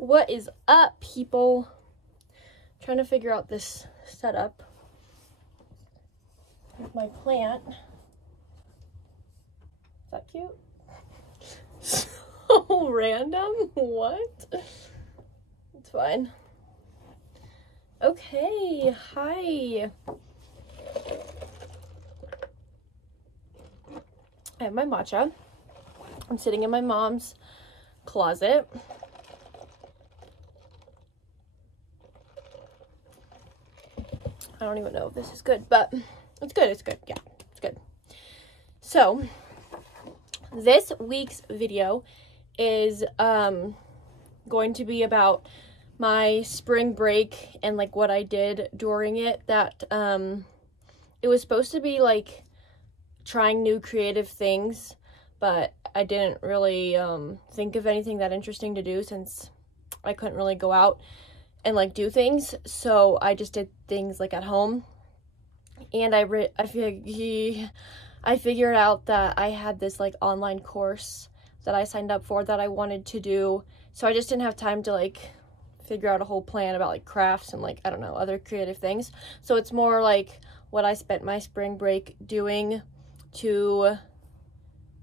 What is up, people? Trying to figure out this setup with my plant. Is that cute? So random. What? It's fine. Okay, hi. I have my matcha. I'm sitting in my mom's closet. I don't even know if this is good, but it's good. It's good. Yeah, it's good. So, this week's video is going to be about my spring break and like what I did during it. That it was supposed to be like trying new creative things, but I didn't really think of anything that interesting to do since I couldn't really go out and like do things. So I just did things like at home, and I figured out that I had this like online course that I signed up for that I wanted to do. So I just didn't have time to like figure out a whole plan about like crafts and like, I don't know, other creative things. So it's more like what I spent my spring break doing to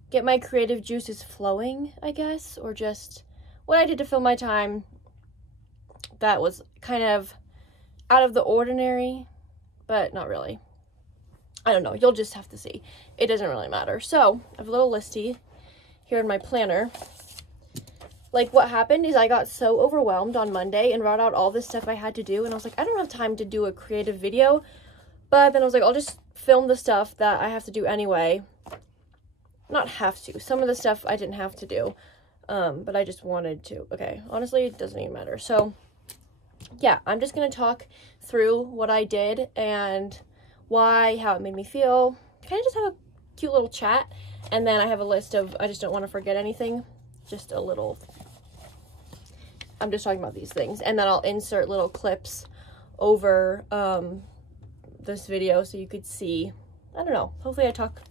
get my creative juices flowing, I guess, or just what I did to fill my time that was kind of out of the ordinary, but not really. I don't know. You'll just have to see. It doesn't really matter. So I have a little listy here in my planner. Like, what happened is I got so overwhelmed on Monday and wrote out all this stuff I had to do, and I was like, I don't have time to do a creative video. But then I was like, I'll just film the stuff that I have to do anyway. Not have to. Some of the stuff I didn't have to do, but I just wanted to. Okay, honestly, it doesn't even matter. So yeah, I'm just gonna talk through what I did and why, how it made me feel. Kind of just have a cute little chat, and then I have a list of, I just don't want to forget anything, just a little, I'm just talking about these things, and then I'll insert little clips over this video so you could see. I don't know, hopefully I talk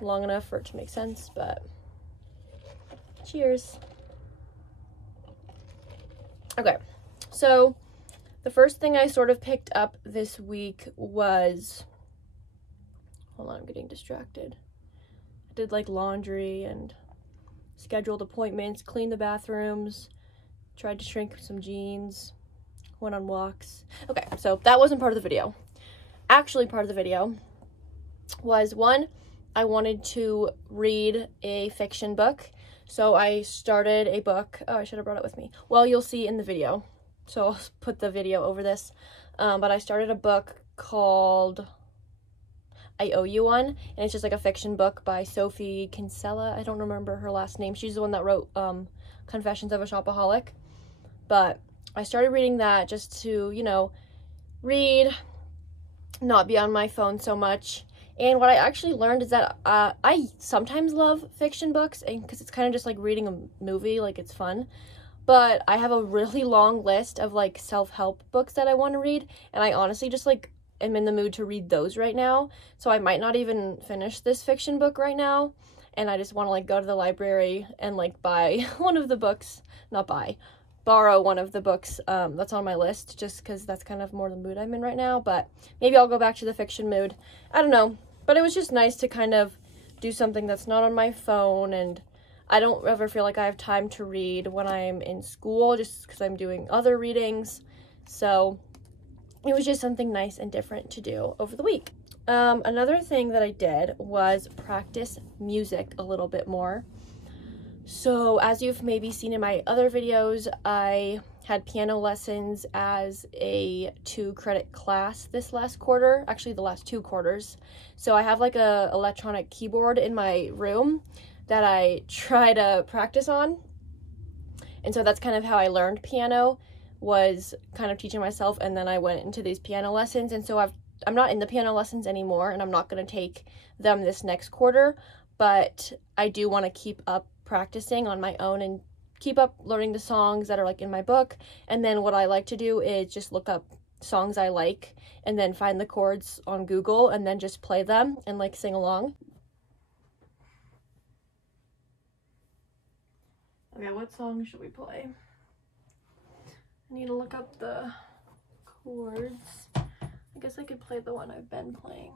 long enough for it to make sense, but cheers. Okay, so the first thing I sort of picked up this week was, hold on, I'm getting distracted. I did like laundry and scheduled appointments, cleaned the bathrooms, tried to shrink some jeans, went on walks. Okay, so that wasn't part of the video. Actually, part of the video was, one, I wanted to read a fiction book. So I started a book. Oh, I should have brought it with me. Well, you'll see in the video. So I'll put the video over this. But I started a book called I Owe You One. And it's just like a fiction book by Sophia. I don't remember her last name. She's the one that wrote Confessions of a Shopaholic. But I started reading that just to, you know, read, not be on my phone so much. And what I actually learned is that I sometimes love fiction books, and because it's kind of just like reading a movie, like it's fun. But I have a really long list of like self-help books that I want to read, and I honestly just like am in the mood to read those right now. So I might not even finish this fiction book right now, and I just want to like go to the library and like buy one of the books, borrow one of the books that's on my list, just because that's kind of more the mood I'm in right now. But maybe I'll go back to the fiction mood. I don't know. But it was just nice to kind of do something that's not on my phone, and I don't ever feel like I have time to read when I'm in school, just because I'm doing other readings. So it was just something nice and different to do over the week. Another thing that I did was practice music a little bit more. So as you've maybe seen in my other videos, I had piano lessons as a 2-credit class this last quarter, actually the last 2 quarters. So I have like a electronic keyboard in my room that I try to practice on. And so that's kind of how I learned piano, was kind of teaching myself, and then I went into these piano lessons. And so I'm not in the piano lessons anymore, and I'm not going to take them this next quarter, but I do want to keep up practicing on my own and keep up learning the songs that are like in my book. And then what I like to do is just look up songs I like and then find the chords on Google and then just play them and like sing along. Okay, what song should we play? need to look up the chords. I guess I could play the one I've been playing.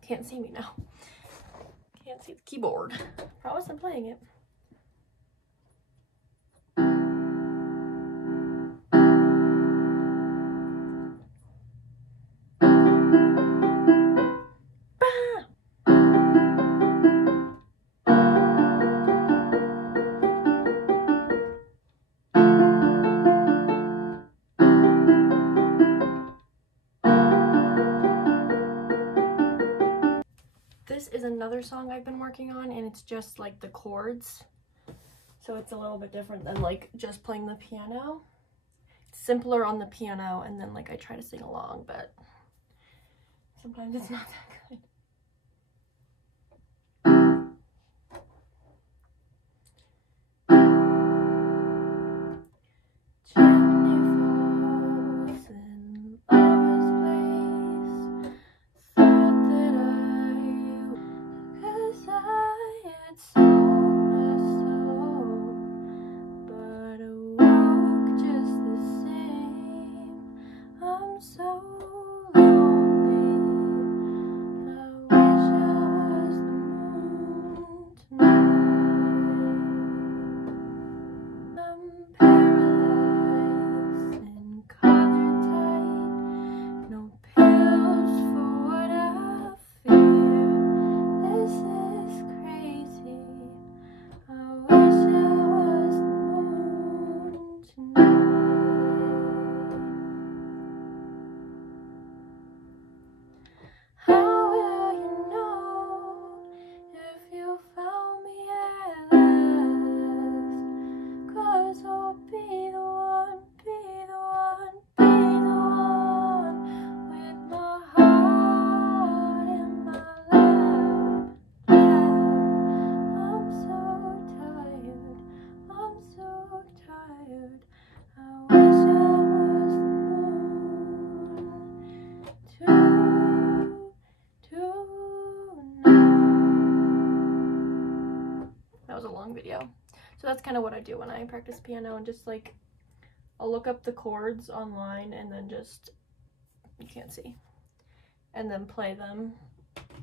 Can't see me now. Can't see the keyboard. Promise I'm playing it. This is another song I've been working on, and it's just like the chords, so it's a little bit different than like just playing the piano. It's simpler on the piano, and then like I try to sing along, but sometimes it's not that good. Video. So that's kind of what I do when I practice piano, and just like I'll look up the chords online and then just, you can't see, and then play them.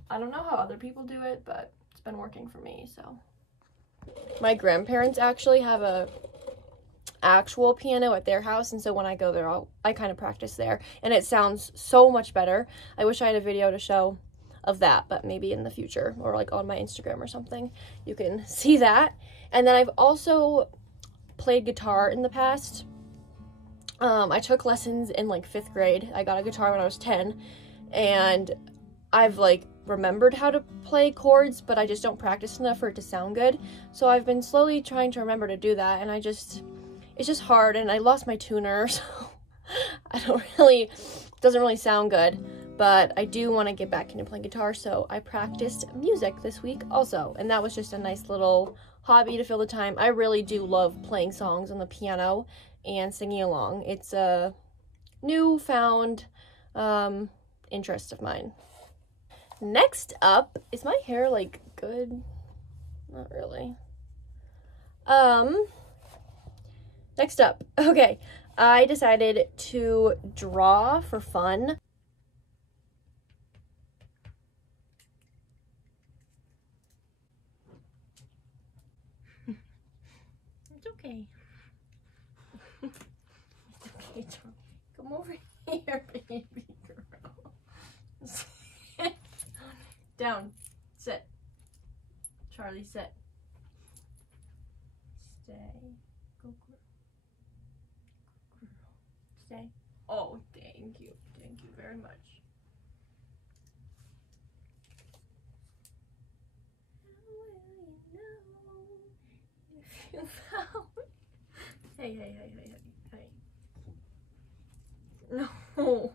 I don't know how other people do it, but it's been working for me. So my grandparents actually have a actual piano at their house, and so when I go there I kind of practice there, and it sounds so much better. I wish I had a video to show of that, but maybe in the future, or like on my Instagram or something, you can see that. And then I've also played guitar in the past. I took lessons in like 5th grade. I got a guitar when I was 10, and I've like remembered how to play chords, but I just don't practice enough for it to sound good. So I've been slowly trying to remember to do that, and it's just hard, and I lost my tuner, so it doesn't really sound good. But I do want to get back into playing guitar, so I practiced music this week also, and that was just a nice little hobby to fill the time. I really do love playing songs on the piano and singing along. It's a newfound interest of mine. Next up, is my hair like good? Not really. Next up, okay, I decided to draw for fun. It's okay. It's okay, Charlie. Come over here, baby girl. Sit. Down. Sit. Charlie, sit. Stay. Go, girl. Stay. Oh, thank you. Thank you very much. You found. Hey. No.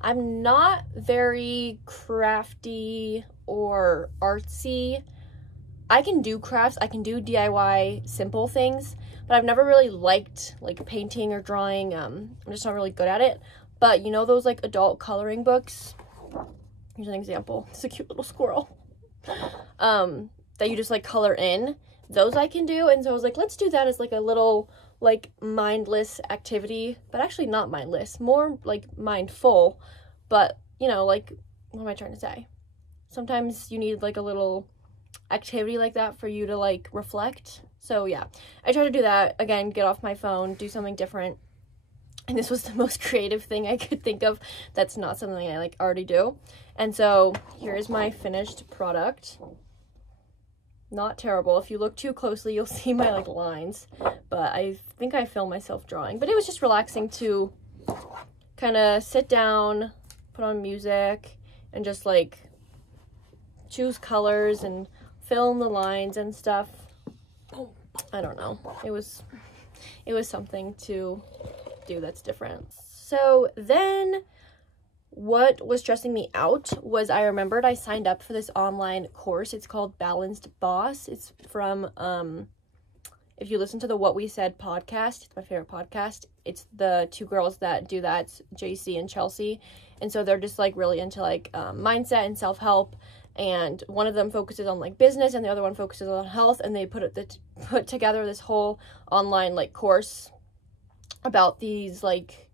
I'm not very crafty or artsy. I can do crafts, I can do DIY simple things, but I've never really liked like painting or drawing. I'm just not really good at it. But you know those like adult coloring books? Here's an example. It's a cute little squirrel. That you just like color in. those I can do. And so I was like, let's do that as like a little like mindless activity, but actually not mindless, more like mindful. But, you know, like, what am I trying to say? Sometimes you need like a little activity like that for you to like reflect. So yeah, I try to do that. Again, get off my phone, do something different. And this was the most creative thing I could think of that's not something I like already do. And so here's my finished product. Not terrible. If you look too closely, you'll see my like lines, but I think I filmed myself drawing. But it was just relaxing to kind of sit down, put on music, and just like choose colors and fill in the lines and stuff. I don't know. It was something to do that's different. So then what was stressing me out was I remembered I signed up for this online course. It's called Balanced Boss. It's from, if you listen to the What We Said podcast, it's my favorite podcast. It's the two girls that do that, it's JC and Chelsea. And so they're just like really into like mindset and self-help. And one of them focuses on like business and the other one focuses on health. And they put together this whole online like course about these like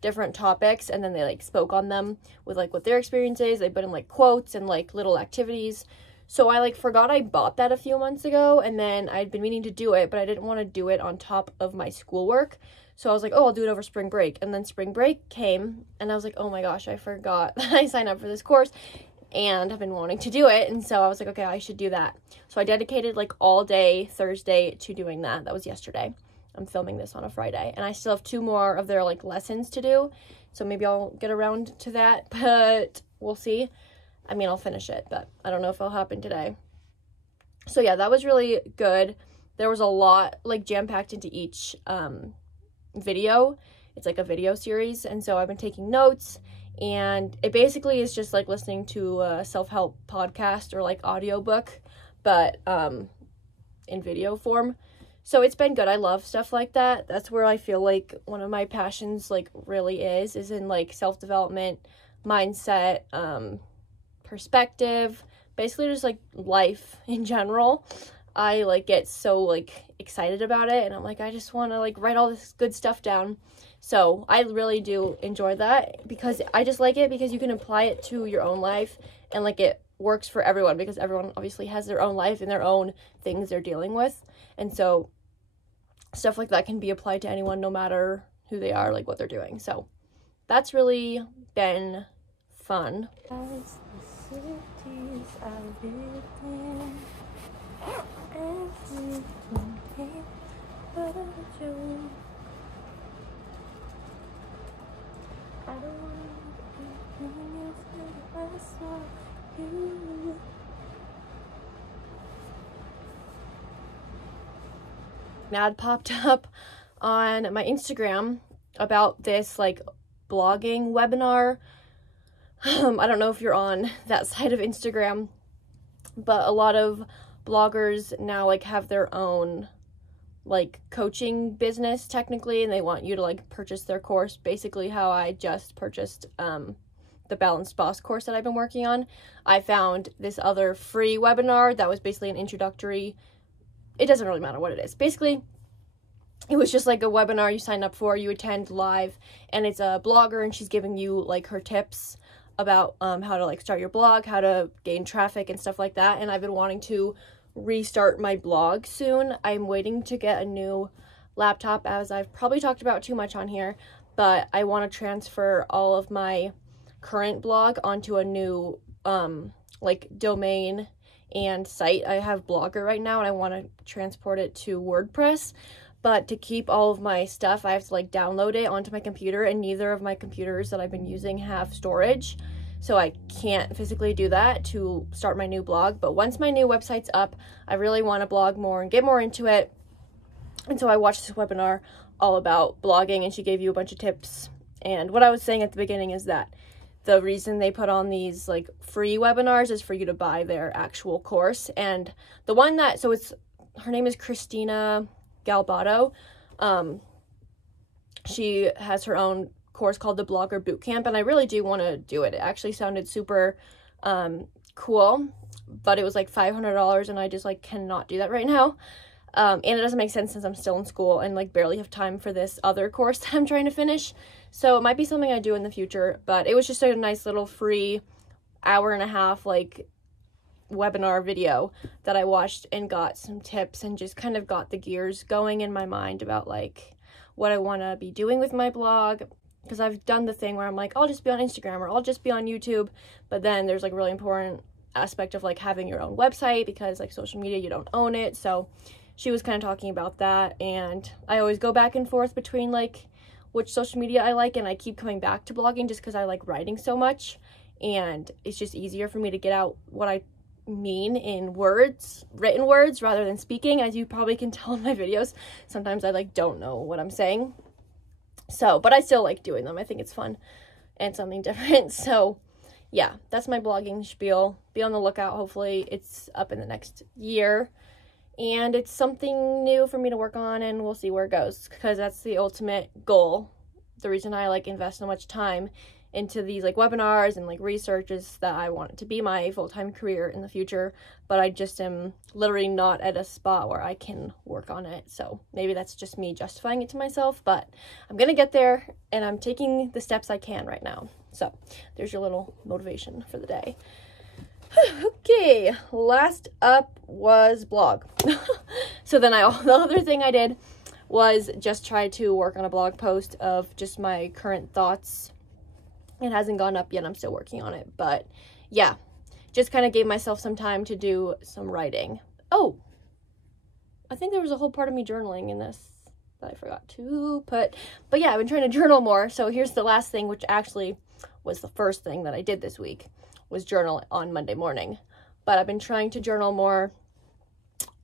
different topics, and then they like spoke on them with like what their experience is. They put in like quotes and like little activities. So I like forgot I bought that a few months ago, and then I'd been meaning to do it, but I didn't want to do it on top of my schoolwork. So I was like, oh, I'll do it over spring break. And then spring break came and I was like, oh my gosh, I forgot that I signed up for this course and have been wanting to do it. And so I was like, okay, I should do that. So I dedicated like all day Thursday to doing that. That was yesterday. I'm filming this on a Friday, and I still have 2 more of their like lessons to do, so maybe I'll get around to that, but we'll see. I mean, I'll finish it, but I don't know if it'll happen today. So yeah, that was really good. There was a lot like jam-packed into each video. It's like a video series, and so I've been taking notes, and it basically is just like listening to a self-help podcast or like audiobook, but in video form. So it's been good. I love stuff like that. That's where I feel like one of my passions like really is in like self-development, mindset, perspective, basically just like life in general. I like get so like excited about it, and I'm like, I just want to like write all this good stuff down. So I really do enjoy that, because I just like it because you can apply it to your own life, and like it works for everyone, because everyone obviously has their own life and their own things they're dealing with. And so stuff like that can be applied to anyone, no matter who they are, like what they're doing. So that's really been fun. As the cities I live in, everything came but a joke. I don't want anything else but I saw you. An ad popped up on my Instagram about this like blogging webinar. I don't know if you're on that side of Instagram, but a lot of bloggers now like have their own like coaching business technically, and they want you to like purchase their course, basically how I just purchased the Balanced Boss course that I've been working on. I found this other free webinar that was basically an introductory. It doesn't really matter what it is. Basically, it was just like a webinar you sign up for, you attend live, and it's a blogger, and she's giving you like her tips about how to like start your blog, how to gain traffic and stuff like that. And I've been wanting to restart my blog soon. I'm waiting to get a new laptop, as I've probably talked about too much on here, but I want to transfer all of my current blog onto a new like domain and site. I have Blogger right now, and I want to transport it to WordPress, but to keep all of my stuff I have to like download it onto my computer, and neither of my computers that I've been using have storage, so I can't physically do that to start my new blog. But once my new website's up, I really want to blog more and get more into it. And so I watched this webinar all about blogging, and she gave you a bunch of tips. And what I was saying at the beginning is that the reason they put on these like free webinars is for you to buy their actual course. And the one that, so it's, her name is Christina Galbato. She has her own course called the Blogger Bootcamp, and I really do want to do it. It actually sounded super cool, but it was like $500 and I just like cannot do that right now. And it doesn't make sense since I'm still in school and like barely have time for this other course that I'm trying to finish. So it might be something I do in the future, but it was just a nice little free hour-and-a-half like webinar video that I watched and got some tips and just kind of got the gears going in my mind about like what I want to be doing with my blog, because I've done the thing where I'm like, I'll just be on Instagram or I'll just be on YouTube, but then there's like really important aspect of like having your own website, because like social media, you don't own it. So she was kind of talking about that, and I always go back and forth between like which social media I like, and I keep coming back to blogging just because I like writing so much, and it's just easier for me to get out what I mean in words, written words, rather than speaking. As you probably can tell in my videos, sometimes I like don't know what I'm saying, so but I still like doing them. I think it's fun and something different. So yeah, that's my blogging spiel. Be on the lookout. Hopefully it's up in the next year, and it's something new for me to work on, and we'll see where it goes, because that's the ultimate goal. The reason I like invest so much time into these like webinars and like research is that I want it to be my full-time career in the future, but I just am literally not at a spot where I can work on it. So maybe that's just me justifying it to myself, but I'm gonna get there, and I'm taking the steps I can right now. So there's your little motivation for the day. Okay, last up was blog. So then the other thing I did was just try to work on a blog post of just my current thoughts. It hasn't gone up yet, I'm still working on it, but yeah, just kind of gave myself some time to do some writing. Oh, I think there was a whole part of me journaling in this that I forgot to put, but yeah, I've been trying to journal more. So here's the last thing, which actually was the first thing that I did this week, was journal on Monday morning. But I've been trying to journal more.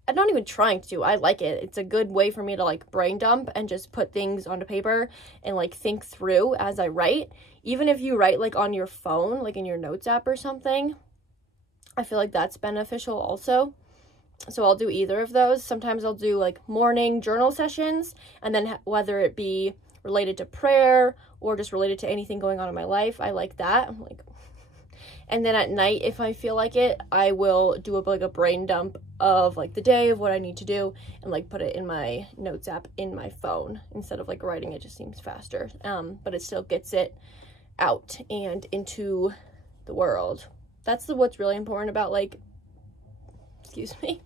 I'm not even trying to, I like it. It's a good way for me to like brain dump and just put things onto paper and like think through as I write. Even if you write like on your phone, like in your notes app or something, I feel like that's beneficial also. So I'll do either of those. Sometimes I'll do like morning journal sessions, and then whether it be related to prayer or just related to anything going on in my life, I like that. I'm like, and then at night, if I feel like it, I will do like a brain dump of like the day of what I need to do, and like put it in my notes app in my phone instead of like writing. It just seems faster, but it still gets it out and into the world. That's what's really important about like, excuse me,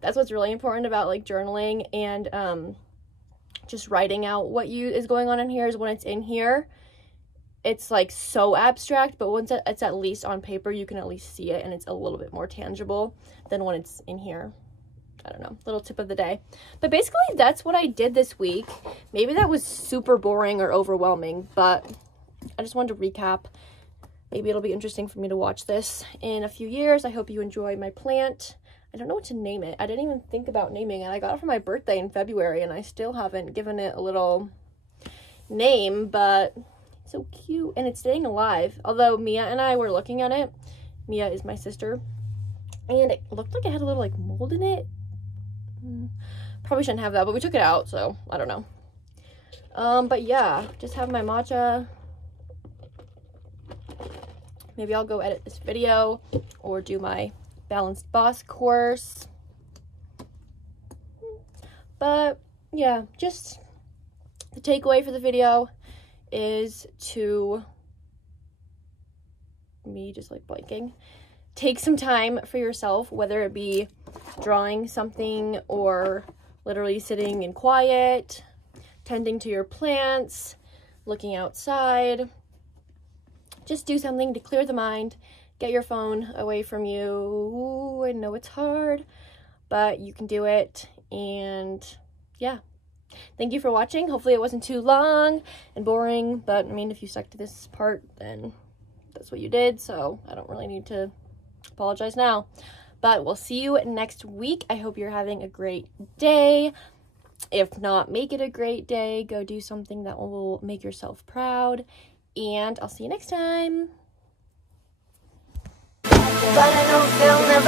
that's what's really important about like journaling and just writing out what is going on in here, is when it's in here, it's like so abstract, but once it's at least on paper, you can at least see it, and it's a little bit more tangible than when it's in here. I don't know, little tip of the day. But basically that's what I did this week. Maybe that was super boring or overwhelming, but I just wanted to recap. Maybe it'll be interesting for me to watch this in a few years. I hope you enjoy my plant. I don't know what to name it. I didn't even think about naming it. I got it for my birthday in February, and I still haven't given it a little name, but it's so cute, and it's staying alive. Although Mia and I were looking at it. Mia is my sister, and it looked like it had a little like mold in it. Probably shouldn't have that, but we took it out, so I don't know. But yeah, just have my matcha. Maybe I'll go edit this video or do my Balanced Boss course. But yeah, just the takeaway for the video is to me just like blanking. Take some time for yourself, whether it be drawing something or literally sitting in quiet, tending to your plants, looking outside. Just do something to clear the mind, get your phone away from you. Ooh, I know it's hard, but you can do it. And yeah, thank you for watching. Hopefully it wasn't too long and boring, but I mean, if you stuck to this part, then that's what you did, so I don't really need to apologize now. But we'll see you next week. I hope you're having a great day. If not, make it a great day. Go do something that will make yourself proud. And I'll see you next time. But I know they'll never